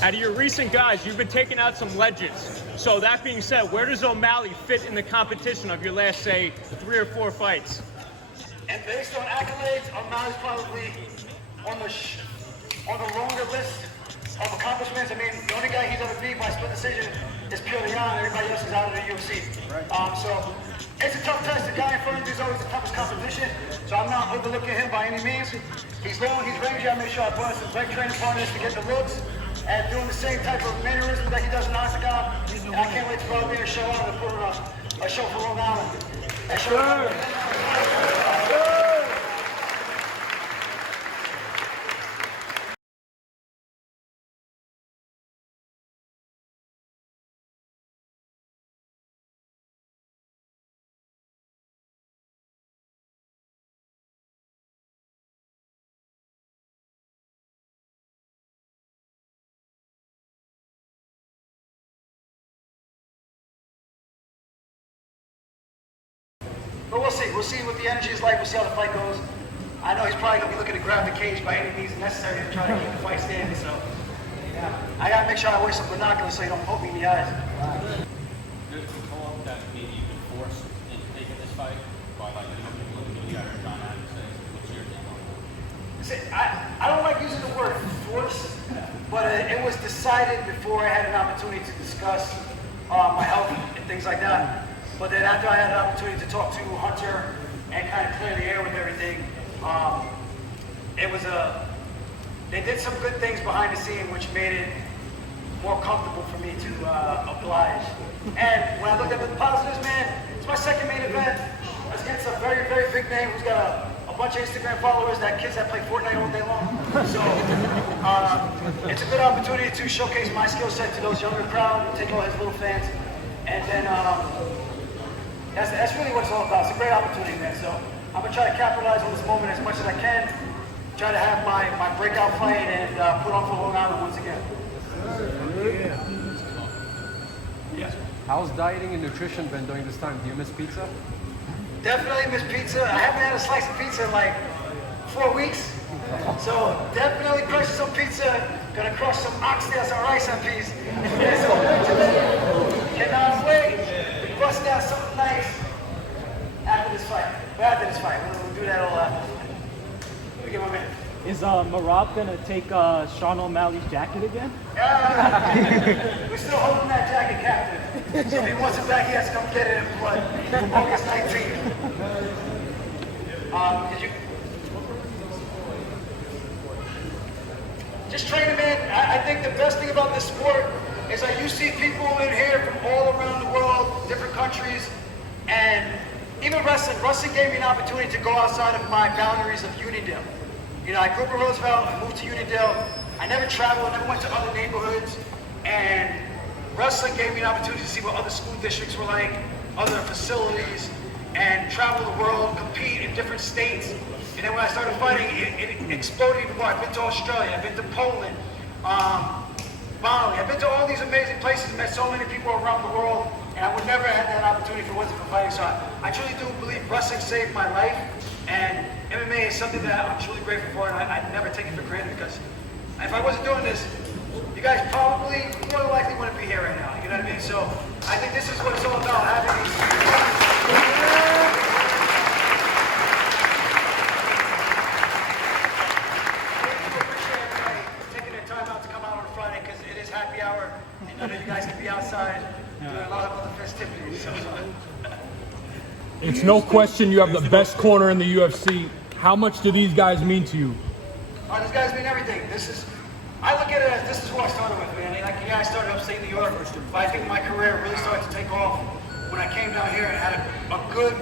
Out of your recent guys, you've been taking out some legends. So that being said, where does O'Malley fit in the competition of your last, say, 3 or 4 fights? And based on accolades, O'Malley's probably on the longer list of accomplishments. I mean, the only guy he's ever beat by split decision is purely on. Everybody else is out of the UFC. So it's a tough test. The guy in front of you is always the toughest competition. So I'm not overlooking him by any means. He's long, he's rangy. I make sure I put some great training partners to get the looks and doing the same type of mannerism that he does in the octagon. And I can't wait to go out there and show out and put on a show for Long Island. But we'll see. We'll see what the energy is like. We'll see how the fight goes. I know he's probably going to be looking to grab the cage by any means necessary to try to keep the fight standing. So, yeah. I got to make sure I wear some binoculars so he don't poke me in the eyes. There's a call that maybe you've been forced into taking this fight by like looking at you guys or John Adams says, what's your take on that? See, I don't like using the word force, but it was decided before I had an opportunity to discuss my health and things like that. But then after I had an opportunity to talk to Hunter and kind of clear the air with everything, they did some good things behind the scene which made it more comfortable for me to oblige. And when I looked at the positives, man, it's my second main event. It's against a very, very big name who's got a bunch of Instagram followers, that kids that play Fortnite all day long. So it's a good opportunity to showcase my skill set to those younger crowd, take all his little fans. And then that's really what it's all about. It's a great opportunity, man. So I'm going to try to capitalize on this moment as much as I can. Try to have my breakout fight and put on for Long Island once again. Yeah. How's dieting and nutrition been during this time? Do you miss pizza? Definitely miss pizza. I haven't had a slice of pizza in like 4 weeks. So definitely crushing some pizza. Gonna crush some oxtail, some rice and peas. Cannot wait to bust out something nice after this fight. We'll do that all after. Let me get my man. Is Merab gonna take Sean O'Malley's jacket again? We're still holding that jacket captive. So if he wants it back, he has to come get it in August 19th. Just training, man. I think the best thing about this sport is that you see people in here from all around the world, different countries, and even wrestling. Wrestling gave me an opportunity to go outside of my boundaries of Unionville. You know, I grew up in Roosevelt, I moved to Unionville. I never traveled, I never went to other neighborhoods, and wrestling gave me an opportunity to see what other school districts were like, other facilities, and travel the world, compete in different states. And then when I started fighting, it exploded even more. I've been to Australia, I've been to Poland, Bali. I've been to all these amazing places, met so many people around the world, and I would never have had that opportunity if it wasn't for fighting. So I truly do believe wrestling saved my life, and MMA is something that I'm truly grateful for, and I never take it for granted, because if I wasn't doing this, you guys probably more than likely wouldn't be here right now. You know what I mean? So I think this is what it's all about, having these. Happy hour, and none of you guys can be outside doing a lot of other festivities. So. It's no question you have the best corner in the UFC. How much do these guys mean to you? Oh, these guys mean everything. I look at it as this is who I started with, man. Like, yeah, I started upstate New York, but I think my career really started to take off when I came down here and had a good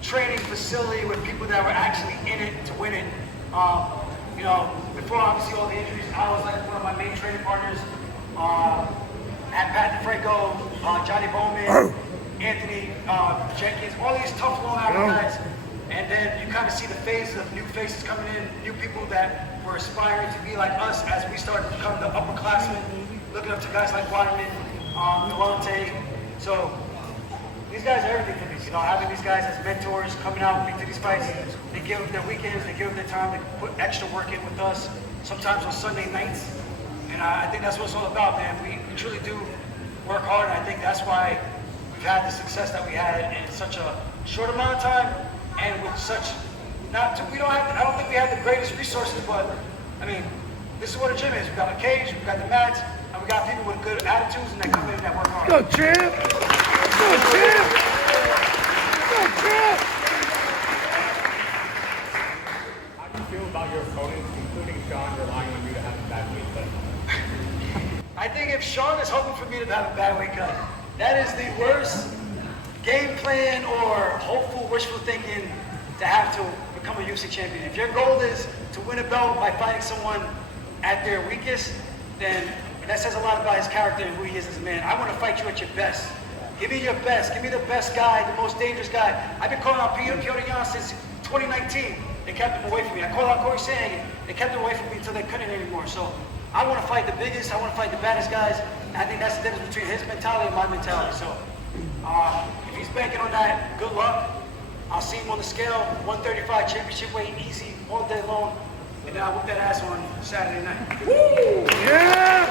training facility with people that were actually in it to win it. You know, before obviously all the injuries, I was like one of my main training partners. At Pat DeFranco, Johnny Bowman, Anthony Jenkins, all these tough Long Island guys. And then you kind of see the phases of new faces coming in, new people that were aspiring to be like us as we started to become the upperclassmen, looking up to guys like Wyman, Delonte. So these guys are everything for me. You know, having these guys as mentors, coming out with me to these fights, they give up their weekends, they give up their time, they put extra work in with us, sometimes on Sunday nights. And And I think that's what it's all about, man. We truly do work hard, and I think that's why we've had the success that we had in such a short amount of time, and with such I don't think we have the greatest resources, but I mean, this is what a gym is. We've got a cage, we've got the mats, and we got people with good attitudes and that come in and that work hard. Go, champ! Go, champ! Go, champ! How do you feel about your opponents, including Sean, relying on you to have a bad weight cut? I think if Sean is hoping for me to have a bad weight cut, that is the worst game plan or hopeful, wishful thinking to have to become a UFC champion. If your goal is to win a belt by fighting someone at their weakest, then that says a lot about his character and who he is as a man. I want to fight you at your best. Give me your best. Give me the best guy, the most dangerous guy. I've been calling out Piotr Yan since 2019. They kept him away from me. I called out Corey Sandhagen. They kept him away from me until they couldn't anymore. So I want to fight the biggest. I want to fight the baddest guys. And I think that's the difference between his mentality and my mentality. So if he's banking on that, good luck. I'll see him on the scale, 135 championship weight, easy, all day long. And then I'll whip that ass on Saturday night. Woo! Yeah!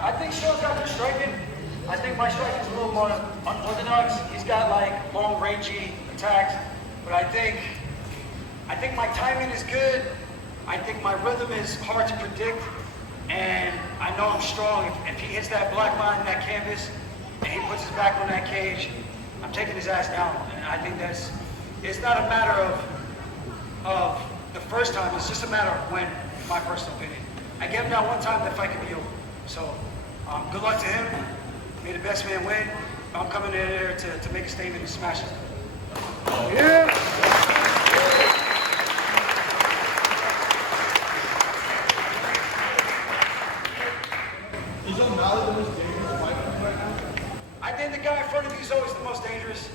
I think Sean's got good striking. I think my striking is a little more unorthodox. He's got like long, rangy attacks. But I think my timing is good. I think my rhythm is hard to predict. And I know I'm strong. If he hits that black line in that canvas and he puts his back on that cage, I'm taking his ass down. And I think it's not a matter of the first time. It's just a matter of when, in my personal opinion. I get him down one time, that fight can be over. So good luck to him. May the best man win. I'm coming in there to make a statement and smash it. Yeah! Is O'Malley the most dangerous fighter right now? I think the guy in front of you is always the most dangerous.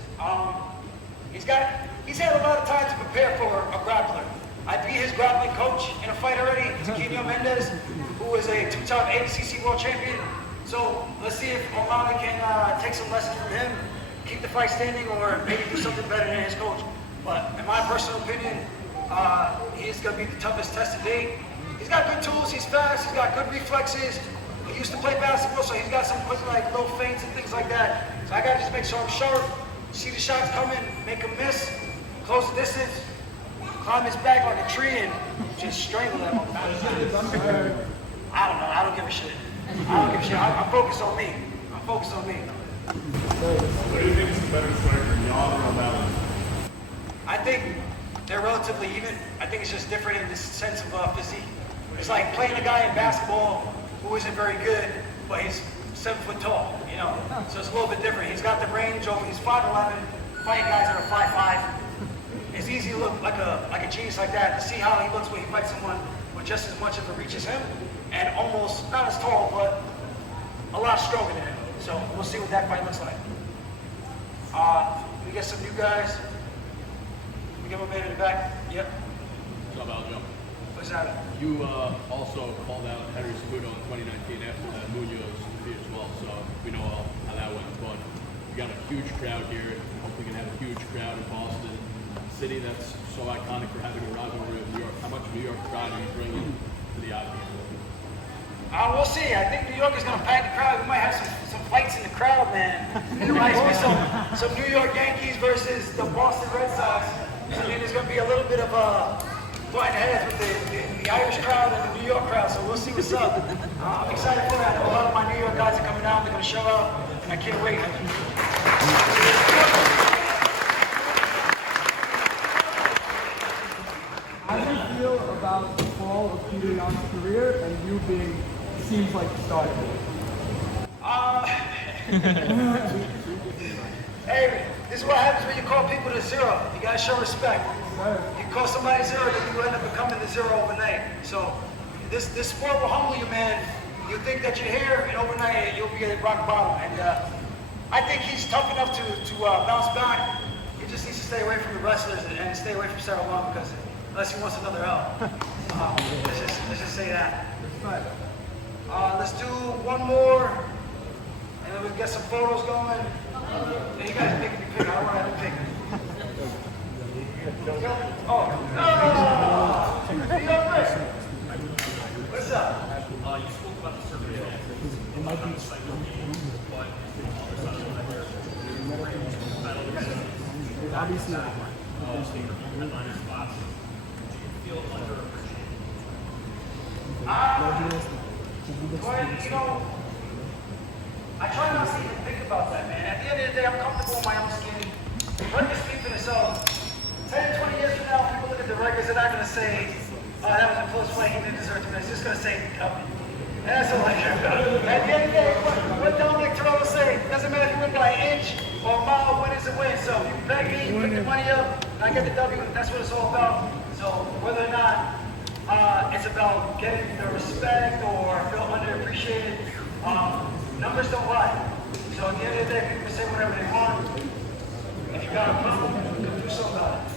He's had a lot of time to prepare for a grappler. I beat his grappling coach in a fight already, Tiquinho Mendez, who is a two-time ADCC world champion. So let's see if O'Malley can take some lessons from him, keep the fight standing, or maybe do something better than his coach. But in my personal opinion, he's going to be the toughest test to date. He's got good tools, he's fast, he's got good reflexes. He used to play basketball, so he's got some quick like little feints and things like that. So I got to just make sure I'm sharp, see the shots coming, make him miss, close the distance, climb his back like a tree, and just strangle that motherfucker. I don't know. I don't give a shit. I'm focused on me. What do you think is the better striker, Yan or O'Malley? I think they're relatively even. I think it's just different in the sense of physique. It's like playing a guy in basketball who isn't very good, but he's 7 foot tall, you know? So it's a little bit different. He's got the range over, he's 5'11", fighting guys that are 5'5". It's easy to look like a genius like that, to see how he looks when he fights someone with just as much of a reach as him, and almost, not as tall, but a lot stronger than him. So we'll see what that fight looks like. We get some new guys. We give them a man in the back. Yep. What's up, Aljo? What's that? You also called out Henry Cejudo in 2019 after that Munoz defeat as well, so we know how that went. But you got a huge crowd here. Hopefully, you can have a huge crowd in Boston, a city that's so iconic for having a rivalry with New York. How much New York pride are you bringing to the octagon? We'll see. I think New York is going to pack the crowd. We might have some fights in the crowd, man. There might be some New York Yankees versus the Boston Red Sox. I mean, there's going to be a little bit of butting heads with the Irish crowd and the New York crowd, so we'll see what's up. I'm excited for that. I know a lot of my New York guys are coming out. They're going to show up, and I can't wait. How do you feel about the fall of Peter Yan's career and you being seems like the starter? Hey, this is what happens when you call people to zero. You gotta show respect. You call somebody zero, then you end up becoming the zero overnight. So this sport will humble you, man. You think that you're here, and overnight you'll be at rock bottom. And I think he's tough enough to bounce back. He just needs to stay away from the wrestlers and stay away from Sarah Long, because unless he wants another L. Let's just say that. Let's do one more, and then we can get some photos going. And you guys make me pick. I don't want to have to pick. Oh, no! What's up? You spoke about the survey. It might be but Obviously, headliner spots. Do you feel underappreciated? You know, I try not to even think about that, man. At the end of the day, I'm comfortable in my own skin. Let me speak for themselves. 10, 20 years from now, people look at the records, they're not going to say, oh, that was a close fight, he didn't deserve to win. It's just going to say, and that's all I care about. At the end of the day, what Dominic Toretto say, doesn't matter if you win by an inch or a mile, win is a win. So if you beg me, put the money up, and I get the W, that's what it's all about. So whether or not it's about getting the respect or feel underappreciated, numbers don't lie. So at the end of the day, people can say whatever they want. If you got a problem, do something about it.